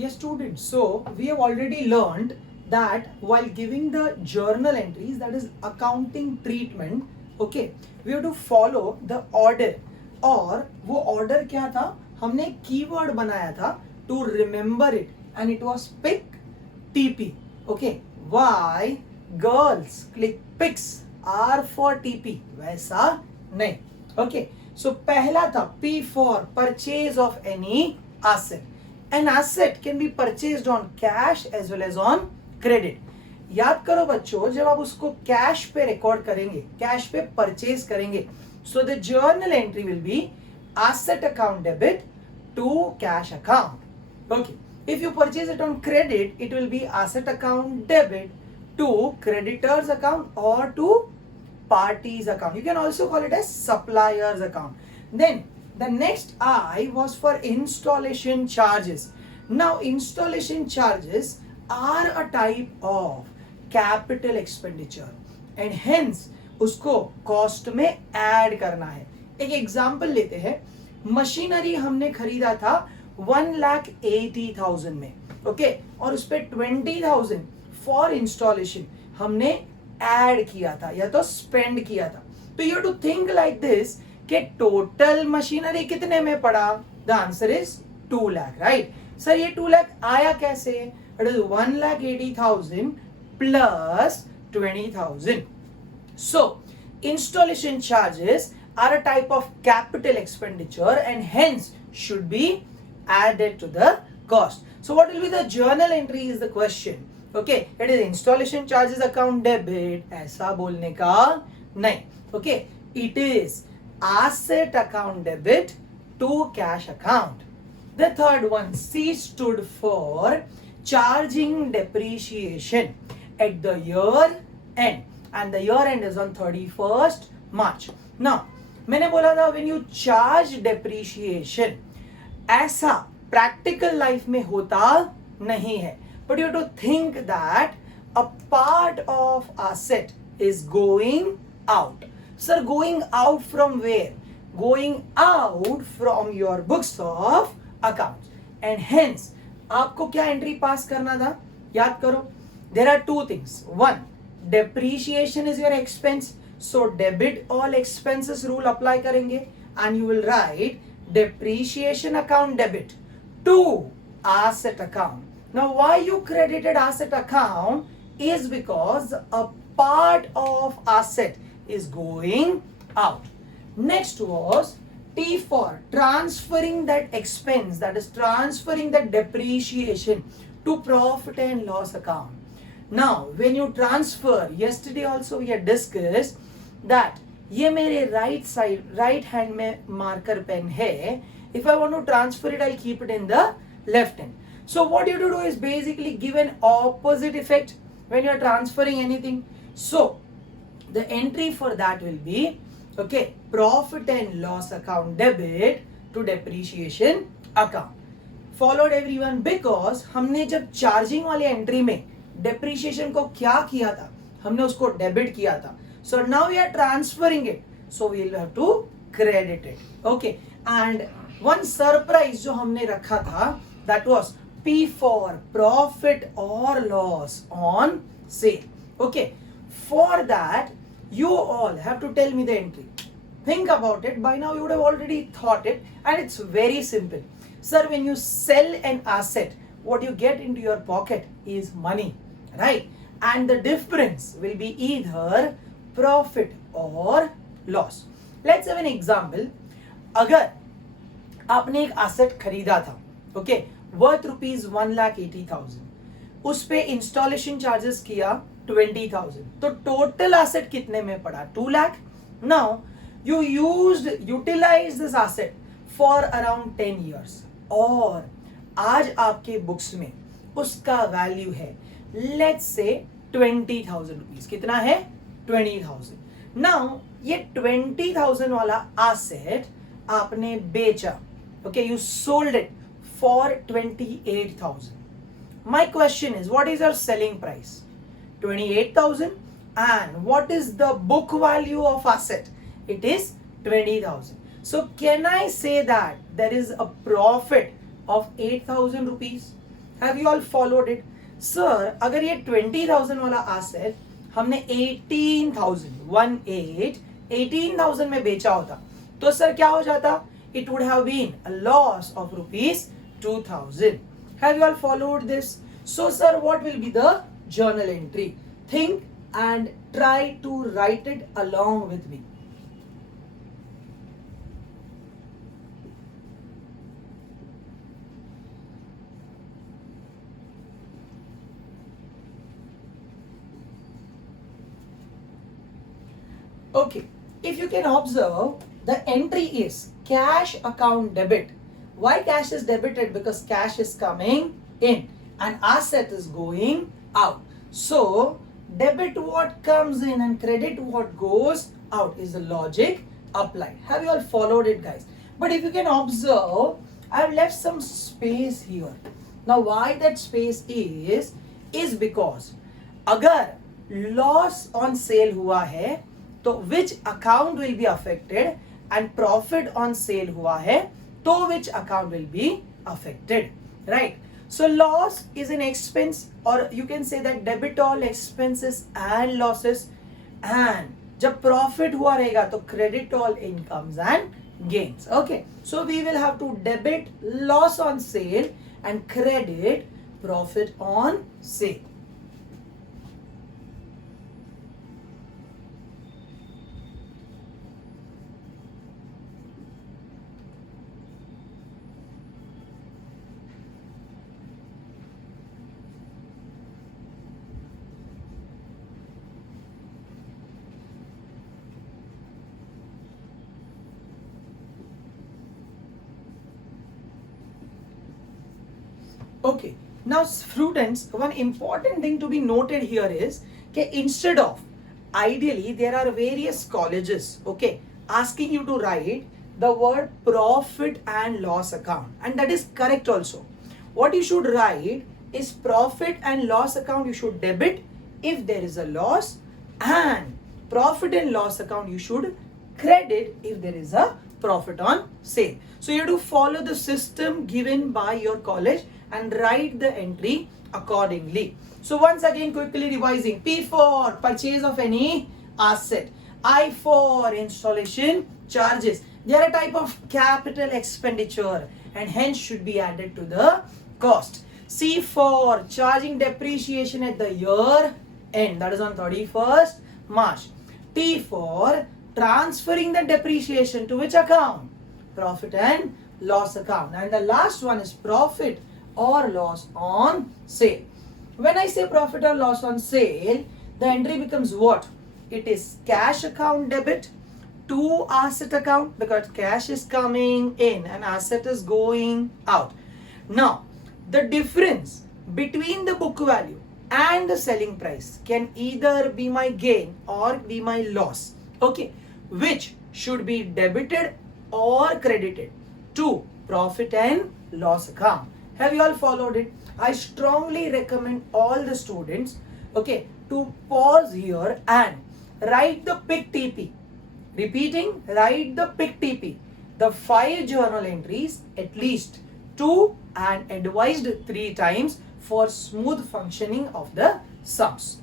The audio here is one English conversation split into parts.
Yes, students. So we have already learned that while giving the journal entries, that is accounting treatment, okay, we have to follow the order. और वो order क्या था? हमने keyword बनाया था to remember it, and it was pick TP. Okay, why girls click pics R for TP? वैसा नहीं. Okay, so पहला था P for purchase of any asset. An asset can be purchased on cash as well as on credit. याद करो बच्चों, जब आप उसको कैश पे रिकॉर्ड करेंगे, कैश पे परचेज करेंगे, so the journal entry will be asset account debit to cash account. Okay, if you purchase it on credit, it will be asset account debit to creditors account or to parties account. You can also call it as suppliers account. Then the next I was for installation charges. Now installation charges are a type of capital expenditure and hence उसको cost में add करना है. एक example लेते हैं. Machinery हमने खरीदा था 1,80,000 में, okay, और उस पे 20,000 for installation हमने add किया था या तो spend किया था. तो you have to think like this कि टोटल मशीनरी कितने में पड़ा? The answer is 2 lakh, right? Sir ये 2 लाख आया कैसे? It is 1,80,000 plus 20,000. So installation charges are a type of capital expenditure and hence should be added to the cost. So what will be the journal entry is the question. Okay, it is installation charges account debit, ऐसा बोलने का नहीं. Okay, it is asset account debit to cash account. The third one, C stood for charging depreciation at the year end, and the year end is on 31st March. Now मैंने बोला था when you charge depreciation, ऐसा practical life में होता नहीं है, but you have to think that a part of asset is going out. Sir, going out from where? Going out from your books of accounts. And hence, आपको क्या entry पास करना था? याद करो. There are two things. One, depreciation is your expense. So debit all expenses rule apply करेंगे. And you will write depreciation account debit to asset account. Now why you credited asset account is because a part of asset is going out. Next was T for transferring that expense, that is transferring that depreciation to profit and loss account. Now when you transfer, yesterday also we had discussed that ये मेरे right side, right hand में marker pen है. If I want to transfer it, I'll keep it in the left hand. So what you have to do is basically give an opposite effect when you are transferring anything. So the entry for that will be, okay, profit and loss account debit to depreciation account. Followed everyone because हमने जब charging वाली entry में depreciation को क्या किया था? हमने उसको डेबिट किया था. So now we are transferring it, so we will have to credit it. Okay, and one surprise जो हमने रखा था, that was P for profit or loss on sale. Okay, for that you all have to tell me the entry. Think about it. By now you would have already thought it, and it's very simple. Sir, when you sell an asset, what you get into your pocket is money, right? And the difference will be either profit or loss. Let's have an example. अगर आपने एक asset खरीदा था, okay, worth rupees 1,80,000, उस पे installation charges किया 20,000, तो total asset कितने में पड़ा? 2 lakh. Now you utilize this asset for around 10 years, और आज आपके बुक्स में उसका वैल्यू है लेट्स से 20,000 रुपीज. कितना है? 20,000. नाउ ये 20,000 वाला एसेट आपने बेचा, okay, you sold it for 28,000. My question is what is your selling price? 28,000. And what is the book value of asset? It is 20,000. So can I say that there is a profit of 8,000 rupees? Have you all followed it? Sir, अगर ये 20,000 वाला asset हमने 18,000 में बेचा होता तो sir क्या हो जाता? It would have been a loss of rupees 2,000. Have you all followed this? So sir, what will be the journal entry? Think and try to write it along with me. Okay, if you can observe, the entry is cash account debit. Why cash is debited? Because cash is coming in and asset is going out. So, debit what comes in and credit what goes out is the logic applied. Have you all followed it, guys? But if you can observe, I have left some space here. Now, why that space is because अगर loss on sale हुआ है तो which account will be affected and profit on sale हुआ है तो which account will be affected, right? So loss is an expense, or you can say that debit all expenses and losses, and जब profit हुआ रहेगा तो credit all incomes and gains. Okay, so we will have to debit loss on sale and credit profit on sale. Okay, now students, one important thing to be noted here is that instead of, ideally there are various colleges, okay, asking you to write the word profit and loss account, and that is correct also. What you should write is profit and loss account you should debit if there is a loss, and profit and loss account you should credit if there is a profit on sale. So you have to follow the system given by your college and write the entry accordingly. So once again, quickly revising. P for purchase of any asset. I for installation charges. They are a type of capital expenditure and hence should be added to the cost. C for charging depreciation at the year end, that is on 31st March. T for transferring the depreciation to which account? Profit and loss account. And the last one is profit or loss on sale. When I say profit or loss on sale, the entry becomes what? It is cash account debit to asset account because cash is coming in and asset is going out. Now, the difference between the book value and the selling price can either be my gain or be my loss. Okay, which should be debited or credited to profit and loss account. Have you all followed it? I strongly recommend all the students, okay, to pause here and write the PIC TP. Repeating, write the PIC TP. The 5 journal entries, at least 2 and advised 3 times for smooth functioning of the sums.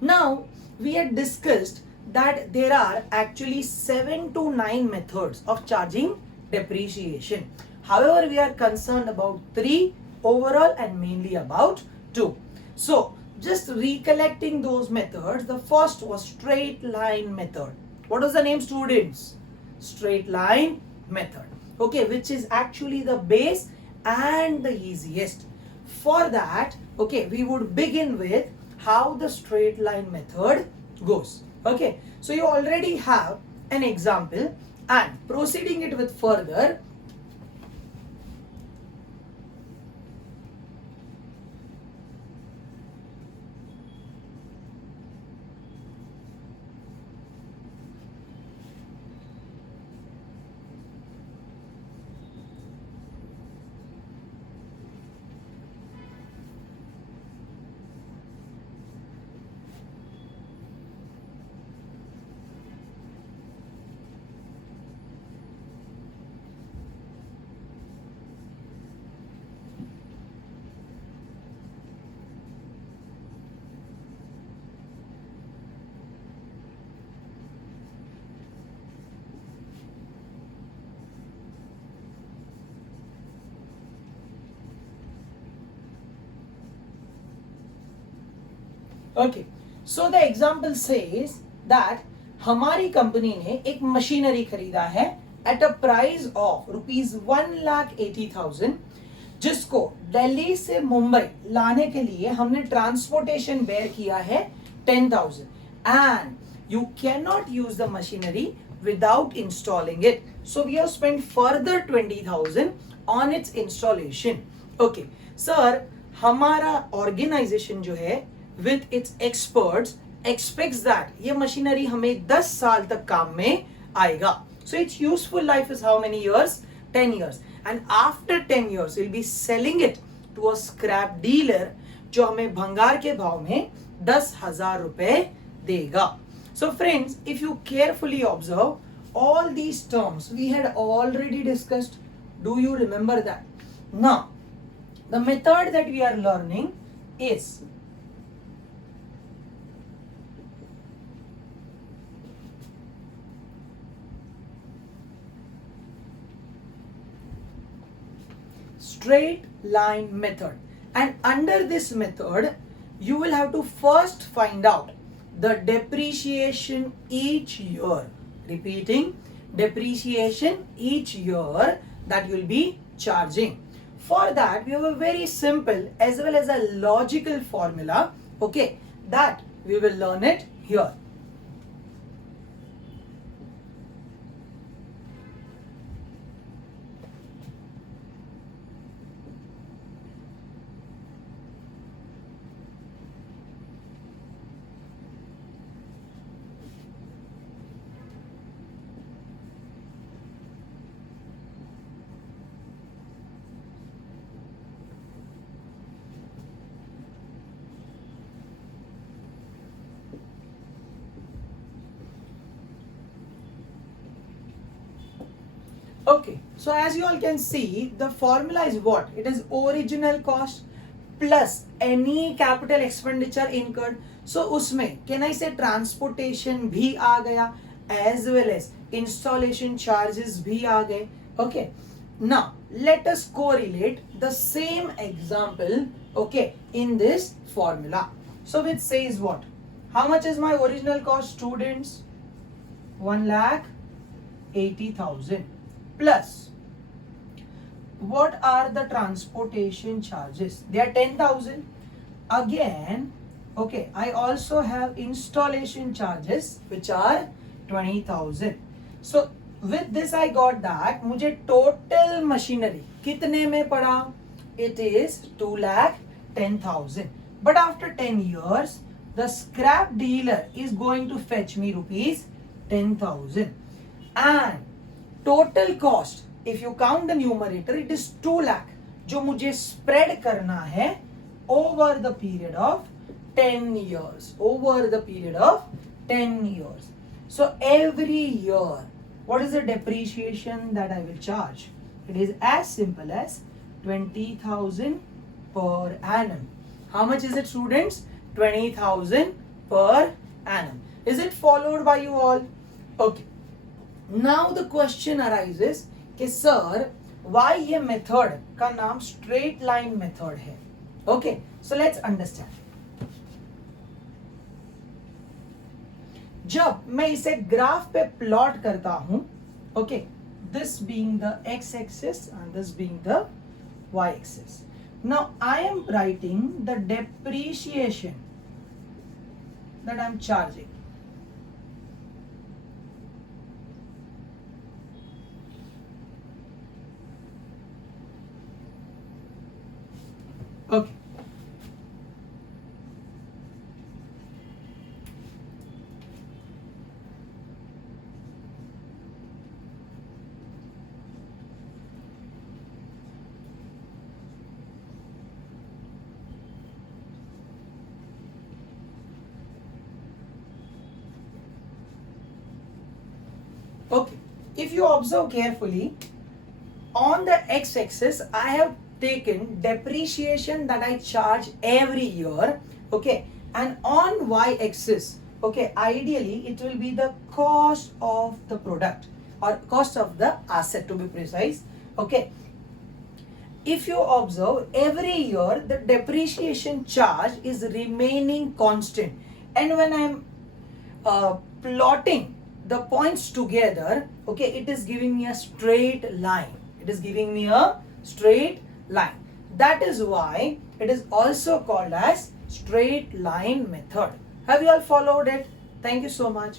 Now, we had discussed that there are actually 7 to 9 methods of charging depreciation. However, we are concerned about 3 overall and mainly about 2. So, just recollecting those methods, the first was straight line method. What was the name, students? Straight line method. Okay, which is actually the base and the easiest. For that, okay, we would begin with how the straight line method goes. Okay, so you already have an example, and proceeding it with further, Okay, so the example says that हमारी company ने एक machinery खरीदा है at a price of ₹1,80,000, जिसको दिल्ली से मुंबई लाने के लिए हमने ट्रांसपोर्टेशन बेयर किया है 10,000, and you can not use the machinery without installing it. So we have spent further 20,000 on its installation. Okay, sir, हमारा ऑर्गेनाइजेशन जो है with its experts expects that ये मशीनरी हमें 10 साल तक काम में आएगा. So its useful life is how many years? 10 years. And after 10 years we'll be selling it to a scrap dealer जो हमें भंगार के भाव में 10,000 रुपए देगा. So friends, if you carefully observe, all these terms we had already discussed. Do you remember that? Now, the method that we are learning is straight line method. And under this method, you will have to first find out the depreciation each year. Repeating, depreciation each year that you will be charging. For that, we have a very simple as well as a logical formula, okay, that we will learn it here. Okay, so as you all can see, the formula is what? It is original cost plus any capital expenditure incurred. So उसमें can I say transportation भी आ गया as well as installation charges भी आ गए. Okay, now let us correlate the same example, okay, in this formula. So it says what? How much is my original cost, students? 1,80,000 plus what are the transportation charges? They are 10,000. Again, okay, I also have installation charges which are 20,000. So with this I got that मुझे total machinery कितने में पड़ा? It is 2,10,000. But after 10 years, the scrap dealer is going to fetch me rupees 10,000, and total cost, if you count the numerator, it is 2 lakh जो मुझे spread करना है over the period of 10 years. Over the period of 10 years. So every year, what is the depreciation that I will charge? It is as simple as 20,000 per annum. How much is it, students? 20,000 per annum. Is it followed by you all? Okay. Now the question arises कि sir, why ये method का नाम straight line method है? Okay, so let's understand. जब मैं इसे graph पे plot करता हूं, okay, this being the x-axis and this being the y-axis. Now I am writing the depreciation that I am charging. Okay. Okay, if you observe carefully, on the x-axis I have taken depreciation that I charge every year, okay, and on y-axis, okay, ideally it will be the cost of the product or cost of the asset to be precise, okay, if you observe, every year the depreciation charge is remaining constant, and when I'm plotting the points together, okay, it is giving me a straight line. It is giving me a straight line. That is why it is also called as straight line method. Have you all followed it? Thank you so much.